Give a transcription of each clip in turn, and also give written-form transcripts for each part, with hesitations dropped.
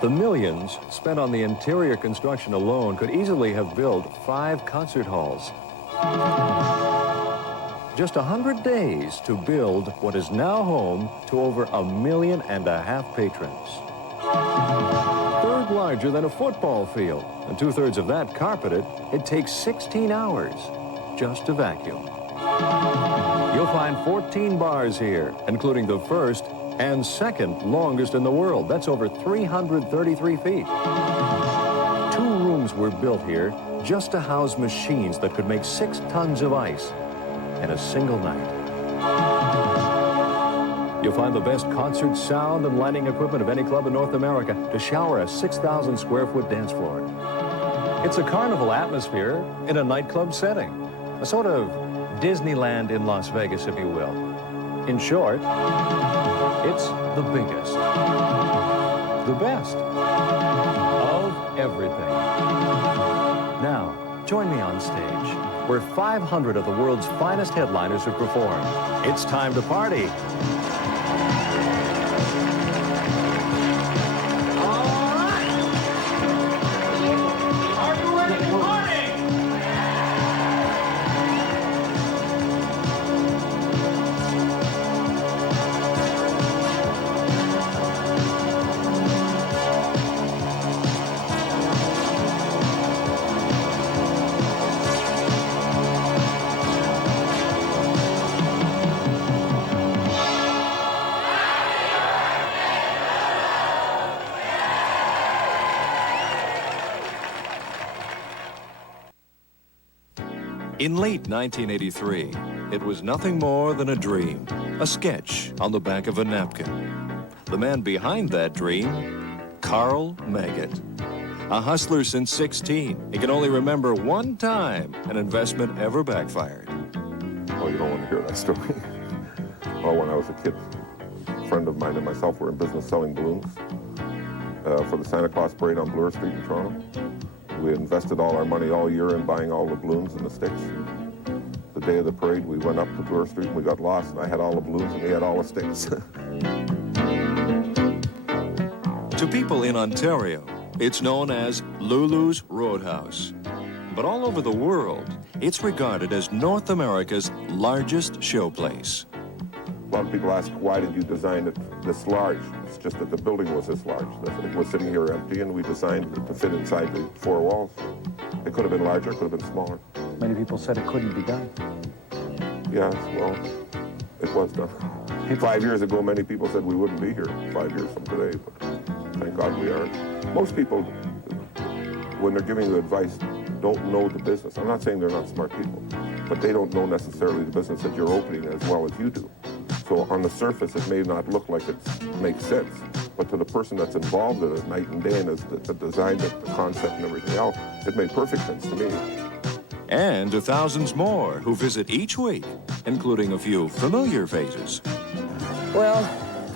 The millions spent on the interior construction alone could easily have built 5 concert halls. Just 100 days to build what is now home to over 1.5 million patrons. Third larger than a football field, and 2/3 of that carpeted. It takes 16 hours just to vacuum. You'll find 14 bars here, including the first and second longest in the world. That's over 333 feet. 2 rooms were built here just to house machines that could make 6 tons of ice in a single night. You'll find the best concert sound and lighting equipment of any club in North America to shower a 6,000 square foot dance floor. It's a carnival atmosphere in a nightclub setting, a sort of Disneyland in Las Vegas, if you will. In short, it's the biggest, the best of everything. Now, join me on stage, where 500 of the world's finest headliners have performed. It's time to party. In late 1983, it was nothing more than a dream, a sketch on the back of a napkin. The man behind that dream, Carl Maggot. A hustler since 16, he can only remember one time an investment ever backfired. Oh, you don't want to hear that story. Well, when I was a kid, a friend of mine and myself were in business selling balloons for the Santa Claus parade on Bloor Street in Toronto. We invested all our money all year in buying all the balloons and the sticks. The day of the parade, we went up to Bloor Street and we got lost, and I had all the balloons and he had all the sticks. To people in Ontario, it's known as Lulu's Roadhouse. But all over the world, it's regarded as North America's largest showplace. A lot of people ask, why did you design it this large? It's just that the building was this large. It was sitting here empty, and we designed it to fit inside the 4 walls. It could have been larger, it could have been smaller. Many people said it couldn't be done. Yes, well, it was done. 5 years ago, many people said we wouldn't be here 5 years from today, but thank God we are. Most people, when they're giving you advice, don't know the business. I'm not saying they're not smart people, but they don't know necessarily the business that you're opening as well as you do. So on the surface, it may not look like it makes sense, but to the person that's involved in it night and day and is the design, the concept and everything else, it made perfect sense to me. And to thousands more who visit each week, including a few familiar faces. Well,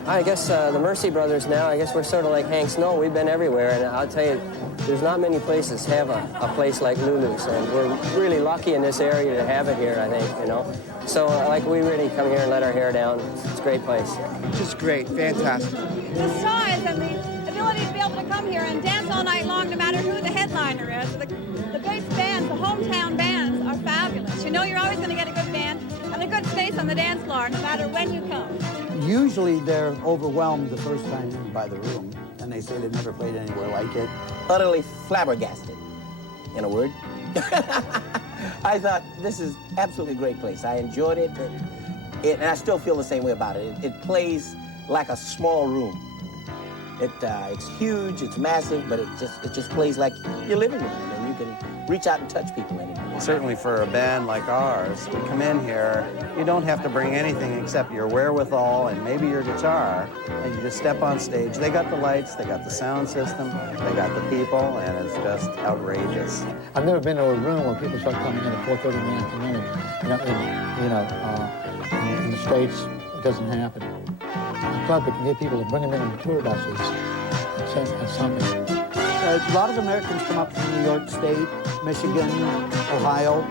I guess the Mercy Brothers now, I guess we're sort of like Hank Snow. We've been everywhere, and I'll tell you, there's not many places have a place like Lulu's, and we're really lucky in this area to have it here, I think, you know. So, like, we really come here and let our hair down. It's a great place. Just great, fantastic. The size and the ability to be able to come here and dance all night long, no matter who the headliner is. The base bands, the hometown bands are fabulous. You know you're always going to get a good band and a good space on the dance floor, no matter when you come. Usually they're overwhelmed the first time by the room, and they say they've never played anywhere like it. Utterly flabbergasted, in a word. I thought, this is absolutely great place. I enjoyed it, and I still feel the same way about it. It plays like a small room. It's huge, it's massive, but it just plays like your living room, and you can reach out and touch people in it. Certainly for a band like ours, we come in here, you don't have to bring anything except your wherewithal and maybe your guitar, and you just step on stage. They got the lights, they got the sound system, they got the people, and it's just outrageous. I've never been to a room where people start coming in at 4:30 in the afternoon. In the States, it doesn't happen. A club that can get people to bring them in on tour buses, that's something. A lot of Americans come up from New York State, Michigan, Ohio.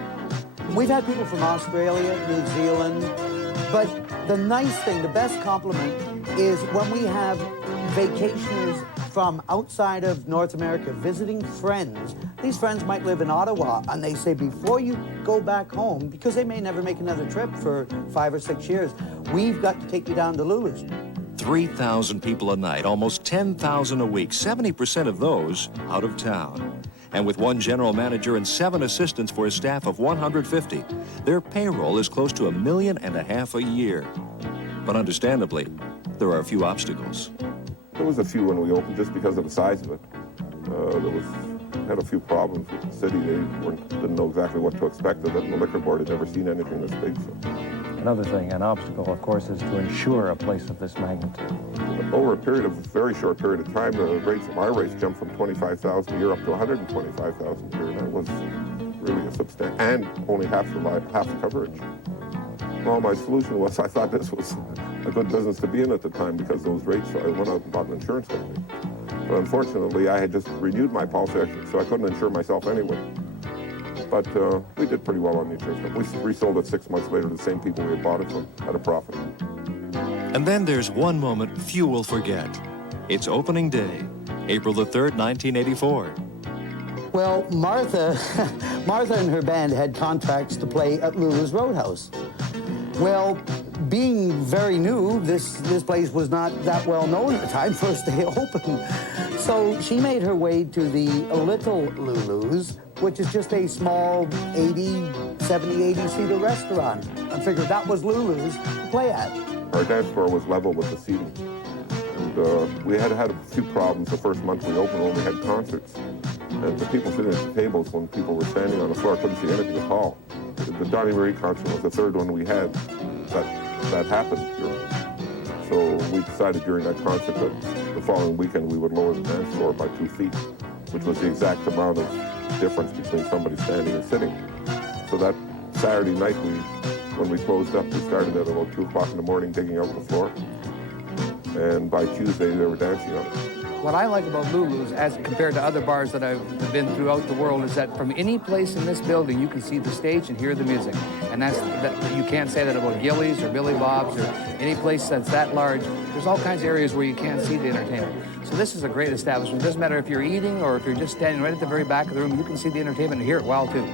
We've had people from Australia, New Zealand, but the nice thing, the best compliment is when we have vacationers from outside of North America visiting friends. These friends might live in Ottawa, and they say, before you go back home, because they may never make another trip for 5 or 6 years, we've got to take you down to Lulu's. 3,000 people a night, almost 10,000 a week, 70% of those out of town. And with one general manager and 7 assistants for a staff of 150, their payroll is close to $1.5 million a year. But understandably, there are a few obstacles. There was a few when we opened just because of the size of it. Had a few problems with the city. They didn't know exactly what to expect of it, and the liquor board had never seen anything this big. So. Another thing, an obstacle, of course, is to insure a place of this magnitude. Over a period of very short period of time, the rates of our rates jumped from 25,000 a year up to 125,000 a year. That was really a substantial, and only half the coverage. Well, my solution was I thought this was a good business to be in at the time because those rates. So I went out and bought an insurance company. But unfortunately, I had just renewed my policy, so I couldn't insure myself anyway. But we did pretty well on the insurance company. We resold it 6 months later to the same people we had bought it from at a profit. And then there's one moment few will forget. It's opening day, April the 3rd, 1984. Well, Martha and her band had contracts to play at Lulu's Roadhouse. Well, being very new, this place was not that well known at the time, first day open. So she made her way to the Little Lulu's, which is just a small 70, 80-seater restaurant. I figured that was Lulu's to play at. Our dance floor was level with the seating. And we had a few problems the first month we opened when we had concerts. And the people sitting at the tables when people were standing on the floor couldn't see anything at all. The Donnie Marie concert was the third one we had that happened. So we decided during that concert that the following weekend we would lower the dance floor by 2 feet, which was the exact amount of difference between somebody standing and sitting. So that Saturday night, when we closed up, we started at about 2 o'clock in the morning digging out the floor. And by Tuesday, they were dancing on it. What I like about Lulu's, as compared to other bars that I've been throughout the world, is that from any place in this building, you can see the stage and hear the music. And you can't say that about Gillies or Billy Bob's or any place that's that large. There's all kinds of areas where you can't see the entertainment. So this is a great establishment. It doesn't matter if you're eating or if you're just standing right at the very back of the room, you can see the entertainment and hear it well, too.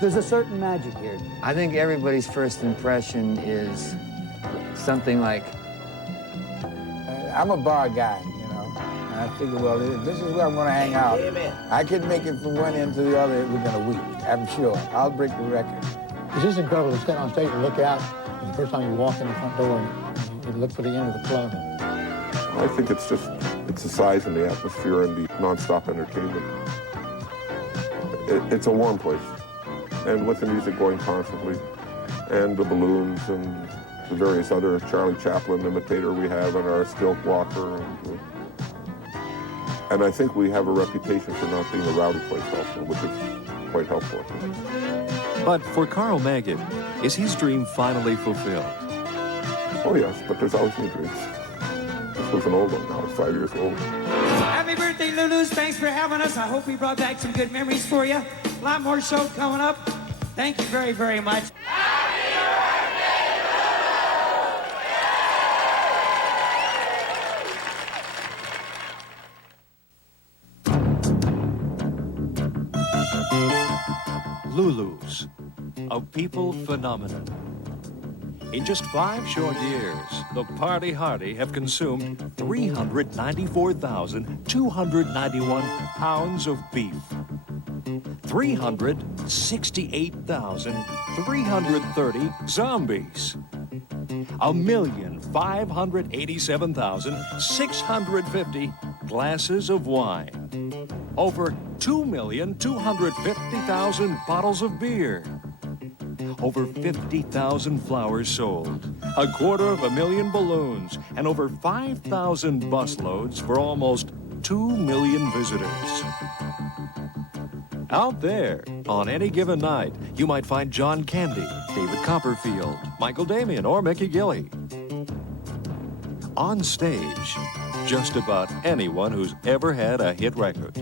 There's a certain magic here. I think everybody's first impression is something like, I'm a bar guy, you know. And I figure, well, if this is where I'm going to hang out, I can make it from one end to the other within a week, I'm sure. I'll break the record. It's just incredible to stand on stage and look out. And the first time you walk in the front door and you look for the end of the club. I think it's the size and the atmosphere and the non-stop entertainment. It's a warm place. And with the music going constantly, and the balloons and the various other Charlie Chaplin imitator we have and our stilt walker. And I think we have a reputation for not being a rowdy place also, which is quite helpful. But for Carl Magid, is his dream finally fulfilled? Oh yes, but there's always new dreams. This was an old one now, it's 5 years old. Happy birthday, Lulu's. Thanks for having us. I hope we brought back some good memories for you. A lot more shows coming up. Thank you very, very much. Lulu's, a people phenomenon. In just 5 short years, the Party Hardy have consumed 394,291 pounds of beef, 368,330 zombies, 1,587,650 glasses of wine, over 2,250,000 bottles of beer, over 50,000 flowers sold, 250,000 balloons, and over 5,000 busloads for almost 2 million visitors. Out there, on any given night, you might find John Candy, David Copperfield, Michael Damian, or Mickey Gilley. On stage, just about anyone who's ever had a hit record.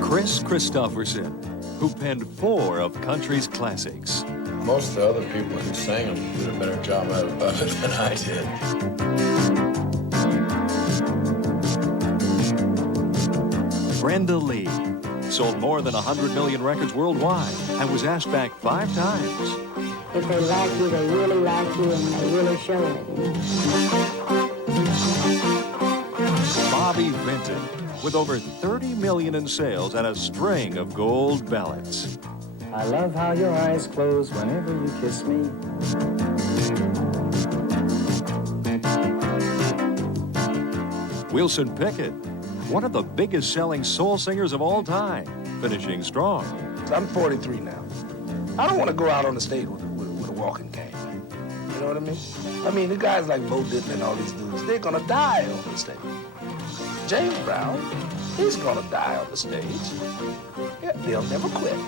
Chris Christopherson, who penned 4 of country's classics. Most of the other people who sang them did a better job of it than I did. Brenda Lee sold more than 100 million records worldwide and was asked back 5 times. If they like you, they really like you, and they really show it. Bobby Vinton, with over 30 million in sales and a string of gold ballads. I love how your eyes close whenever you kiss me. Wilson Pickett, one of the biggest selling soul singers of all time, finishing strong. I'm 43 now. I don't want to go out on the stage with a walking cane. You know what I mean? I mean, the guys like Bo Diddley and all these dudes, they're going to die on the stage. James Brown, he's going to die on the stage. Yeah, they'll never quit.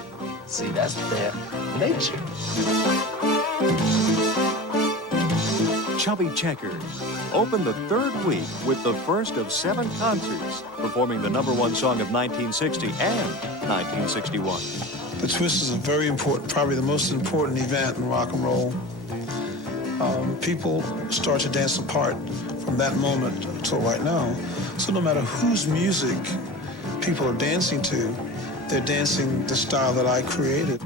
See, that's their nature. Chubby Checker opened the 3rd week with the first of 7 concerts, performing the #1 song of 1960 and 1961. The Twist is a very important, probably the most important event in rock and roll. People start to dance apart from that moment until right now. So no matter whose music people are dancing to, they're dancing the style that I created.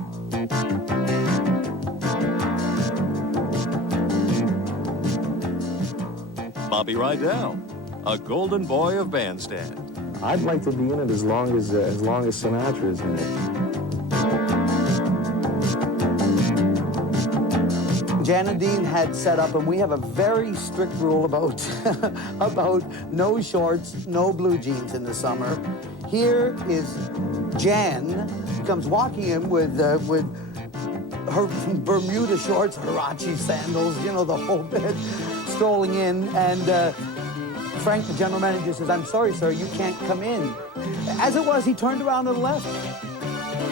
Bobby Rydell, a golden boy of bandstand. I'd like to be in it as long as Sinatra is in it. Jan and Dean had set up, and we have a very strict rule about about no shorts, no blue jeans in the summer. Here is Jan. She comes walking in with her Bermuda shorts, Huarache sandals, you know, the whole bit, strolling in, and Frank, the general manager, says, "I'm sorry, sir, you can't come in." As it was, he turned around and left.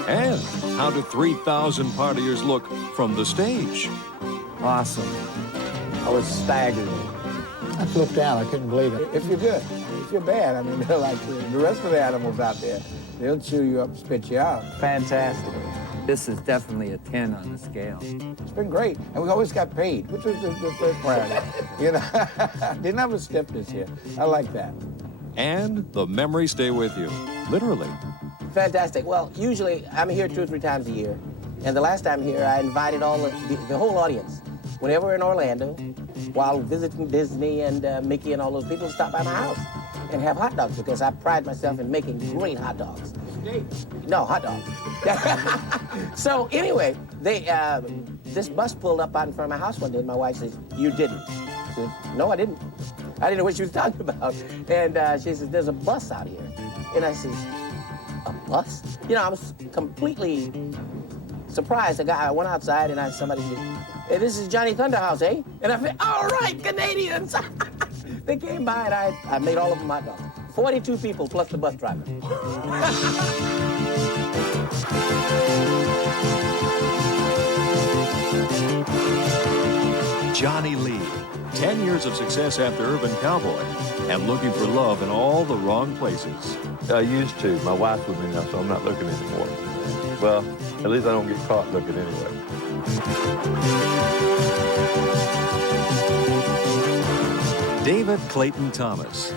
And how do 3,000 partiers look from the stage? Awesome. I was staggered. I flipped out. I couldn't believe it. If you're good. If you're bad, I mean, they're like the rest of the animals out there. They'll chew you up, spit you out. Fantastic. This is definitely a 10 on the scale. It's been great. And we always got paid, which was the first priority. You know, didn't have a stiffness here. I like that. And the memories stay with you, literally. Fantastic. Well, usually I'm here 2 or 3 times a year. And the last time here, I invited all the whole audience. Whenever we're in Orlando, while visiting Disney and Mickey and all those people, stop by my house and have hot dogs, because I pride myself in making great hot dogs. No, hot dogs. So anyway, this bus pulled up out in front of my house one day, and my wife says, "You didn't." I said, "No, I didn't. I didn't know what she was talking about." And she says, "There's a bus out here." And I says, "A bus?" You know, I was completely surprised. I went outside, and somebody said, "Hey, this is Johnny Thunderhouse, eh?" And I said, "All right, Canadians." They came by, and I made all of them hot dogs. 42 people plus the bus driver. Johnny Lee, 10 years of success after Urban Cowboy, and looking for love in all the wrong places. I used to. My wife's with me now, so I'm not looking anymore. Well, at least I don't get caught looking anyway. David Clayton Thomas,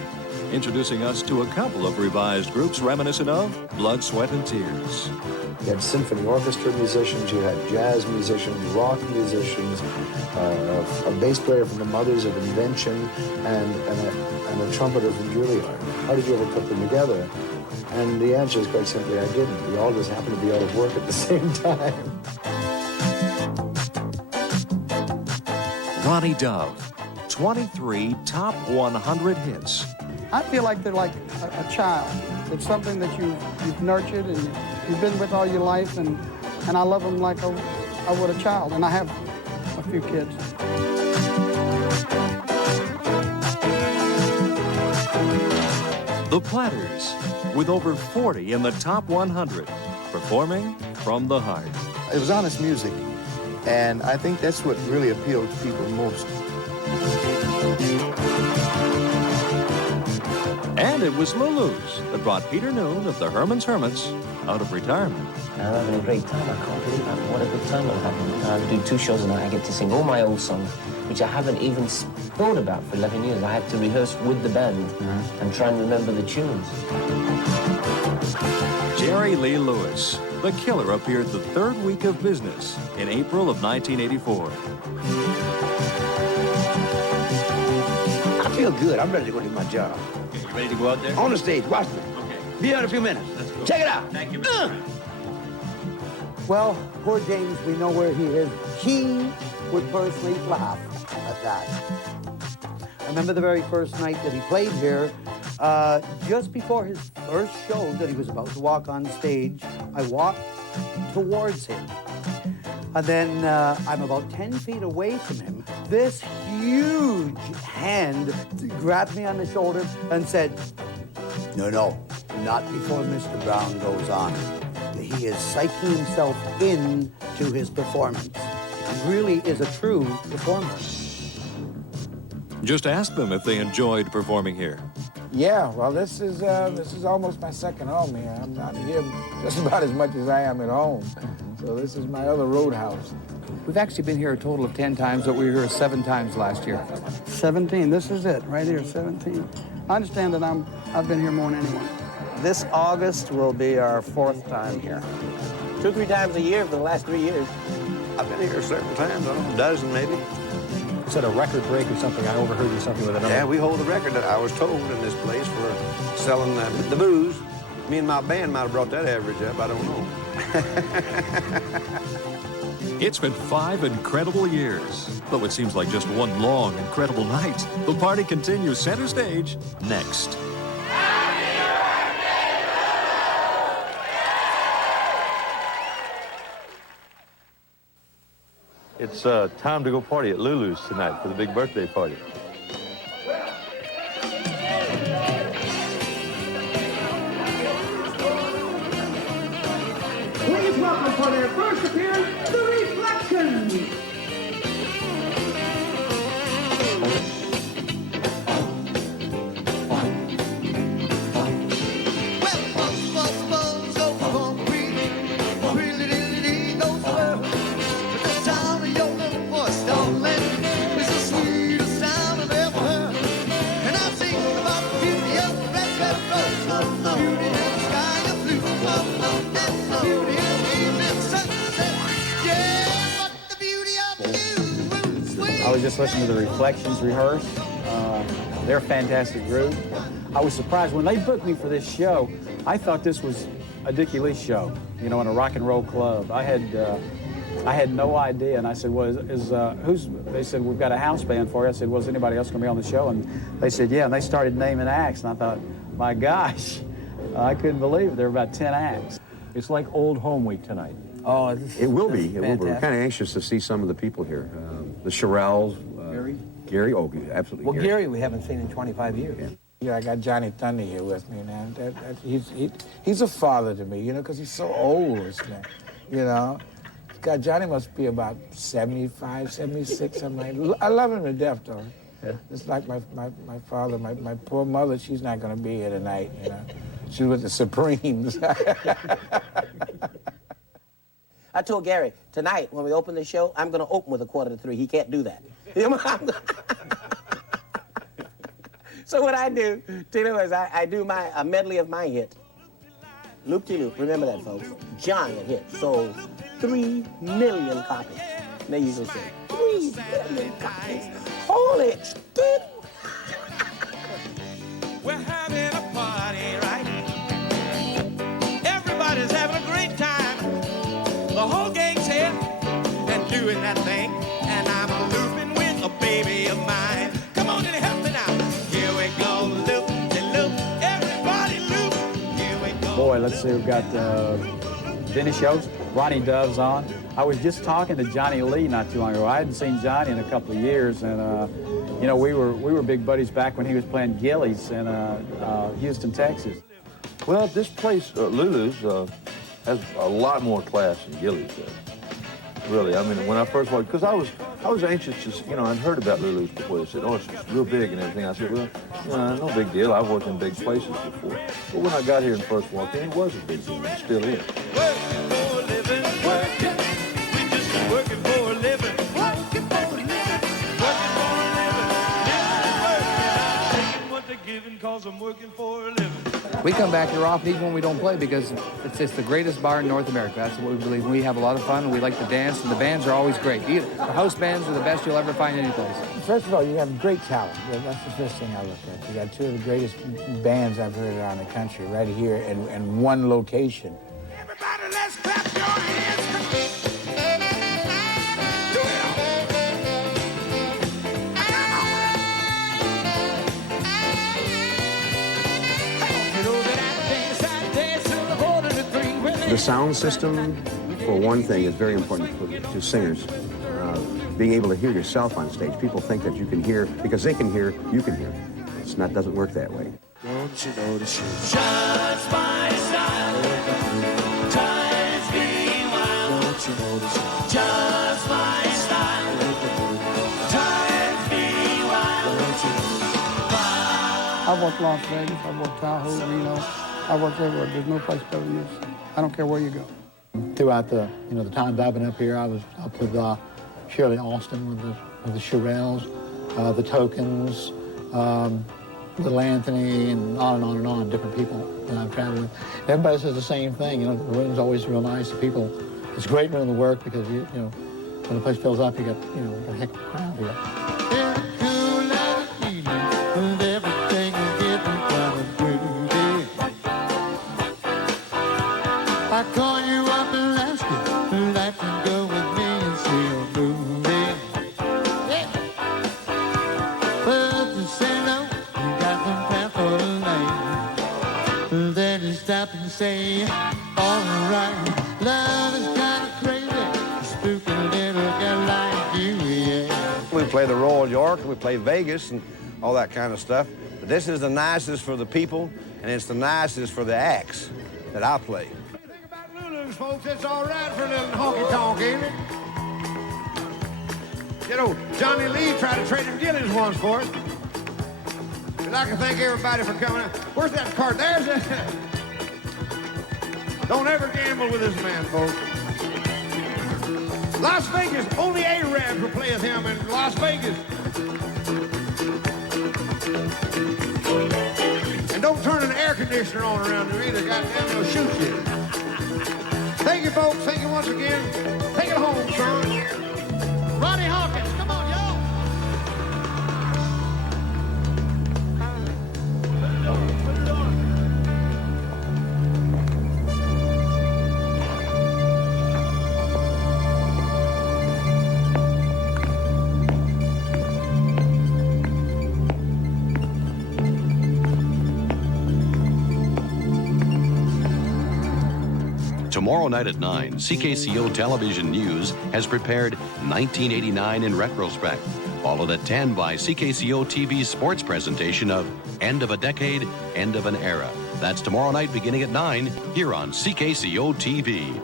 introducing us to a couple of revised groups reminiscent of Blood, Sweat, and Tears. You had symphony orchestra musicians, you had jazz musicians, rock musicians, a bass player from the Mothers of Invention, and a trumpeter from Juilliard. How did you ever put them together? And the answer is quite simply, I didn't. We all just happened to be out of work at the same time. Ronnie Dove, 23 top 100 hits. I feel like they're like a child. It's something that you've nurtured and you've been with all your life, and I love them like I would a child, and I have a few kids. The Platters, with over 40 in the top 100, performing from the heart. It was honest music, and I think that's what really appealed to people most. And And it was Lulu's that brought Peter Noon of the Herman's Hermits out of retirement. I'm having a great time. I can't believe what a good time I'm having. I do 2 shows a night. I get to sing all my old songs, which I haven't even thought about for 11 years. I had to rehearse with the band and try and remember the tunes. Jerry Lee Lewis, the Killer, appeared the 3rd week of business in April of 1984. I feel good. I'm ready to go do my job. Okay, you ready to go out there? On the stage. Watch me. Okay. Be here in a few minutes. Let's go. Check it out. Thank you, Mr. Brown. Well, poor James, we know where he is. He would personally laugh at that. I remember the very first night that he played here, just before his first show that he was about to walk on stage, I walked towards him. And then I'm about 10 feet away from him. This huge hand grabbed me on the shoulder and said, "No, not before Mr. Brown goes on." He is psyching himself into his performance. He really is a true performer. Just ask them if they enjoyed performing here. Yeah, well, this is almost my second home here. I'm not here just about as much as I am at home. So this is my other Roadhouse. We've actually been here a total of 10 times, but we were here 7 times last year. 17, this is it, right here, 17. I understand that I've been here more than anyone. This August will be our 4th time here. 2 or 3 times a year for the last 3 years. I've been here several times, I don't know, a dozen maybe. You said a record break or something. I overheard you something with another. Yeah, we hold the record, I was told, in this place for selling the booze. Me and my band might have brought that average up, I don't know. It's been 5 incredible years, though it seems like just one long, incredible night. The party continues center stage next. It's time to go party at Lulu's tonight for the big birthday party. Please welcome for their first appearance, the Reflections. I was just listening to the Reflections rehearse. They're a fantastic group. I was surprised when they booked me for this show. I thought this was a Dickie Lee show, you know, in a rock and roll club. I had no idea, and I said, "Well, who's?" They said, "We've got a house band for you." I said, "Was anybody else going to be on the show?" And they said, "Yeah." And they started naming acts, and I thought, "My gosh, I couldn't believe it. There were about 10 acts." It's like old home week tonight. Oh, it will be. It will be. We're kind of anxious to see some of the people here. The Shirelles. Gary, oh, absolutely. Well, Gary we haven't seen in 25 years. Yeah, I got Johnny Thunder here with me, man. He's a father to me, you know, because he's so old, man. You know, God, Johnny must be about 75, 76, something like. I love him to death, though. Yeah. It's like my father, my poor mother. She's not going to be here tonight, you know. She's with the Supremes. I told Gary, tonight, when we open the show, I'm going to open with 2:45. He can't do that. So what I do, Tino, is I do a medley of my hit. Loop-de-loop, remember that, folks. Giant hit, sold 3 million copies. And they usually say, 3 million copies. Holy shit! We're having a party, right? Everybody's having a great time. The whole gang's here and doing that thing. And I'm looping with a baby of mine. Come on and help me now. Here we go, loop, loop. Everybody loop. Here we go. Boy, let's see, we've got Dennis Yost, Ronnie Dove's on. I was just talking to Johnny Lee not too long ago. I hadn't seen Johnny in a couple of years, and you know, we were big buddies back when he was playing Gillies in Houston, Texas. Well, this place, Lulu's, has a lot more class than Gillies does. Really, I mean, when I first walked, because I was anxious to, you know, I'd heard about Lulu's before. They said, oh, it's real big and everything. I said, well, no big deal. I've worked in big places before. But when I got here and first walked in, it was a big deal. It still is. Working for a living, working. We just be working for a living, working for a living, working for a living, living and working. I'm taking what they're giving 'cause I'm working for a living. We come back here often even when we don't play because it's just the greatest bar in North America. That's what we believe. We have a lot of fun and we like to dance, and the bands are always great. The house bands are the best you'll ever find anyplace. First of all, you have great talent. That's the first thing I look at. You got two of the greatest bands I've heard around the country right here in one location. Everybody, let's clap your hands. The sound system, for one thing, is very important to singers. Being able to hear yourself on stage. People think that you can hear, because they can hear, you can hear. It doesn't work that way. Don't you notice you just my style? Times be wild. Don't you notice you just my style? Times be wild. I've worked Las Vegas, I've worked Tahoe, Reno. I've worked everywhere. There's no place better than this. I don't care where you go. Throughout the times I've been up here, I was up with Shirley Austin with the Shirelles, the Tokens, Little Anthony, and on and on and on, different people that I've traveled with. Everybody says the same thing. You know, the room's always real nice. The people, it's a great room to work because you know when the place fills up, you got a heck of a crowd here. I call you up and ask you if you can go with me and see a movie. Yeah. But you say no, you got some plan for the night. Then you stop and say, all right, love is kind of crazy, a spooky little girl like you, yeah. We play the Royal York, we play Vegas and all that kind of stuff. But this is the nicest for the people, and it's the nicest for the acts that I play. Folks, it's all right for a little honky-tonk, ain't it? You know, Johnny Lee tried to trade him Gillies once for it. I'd like to thank everybody for coming out. Where's that card? There's it. Don't ever gamble with this man, folks. Las Vegas, only Arabs will play with him in Las Vegas. And don't turn an air conditioner on around here either. Goddamn, they'll shoot you. Thank you, folks. Thank you once again. Take it home, son. Ronnie Hawkins, come on, y'all. Put it on. Tomorrow night at 9, CKCO Television News has prepared 1989 in retrospect, followed at 10 by CKCO-TV's sports presentation of End of a Decade, End of an Era. That's tomorrow night beginning at 9 here on CKCO-TV.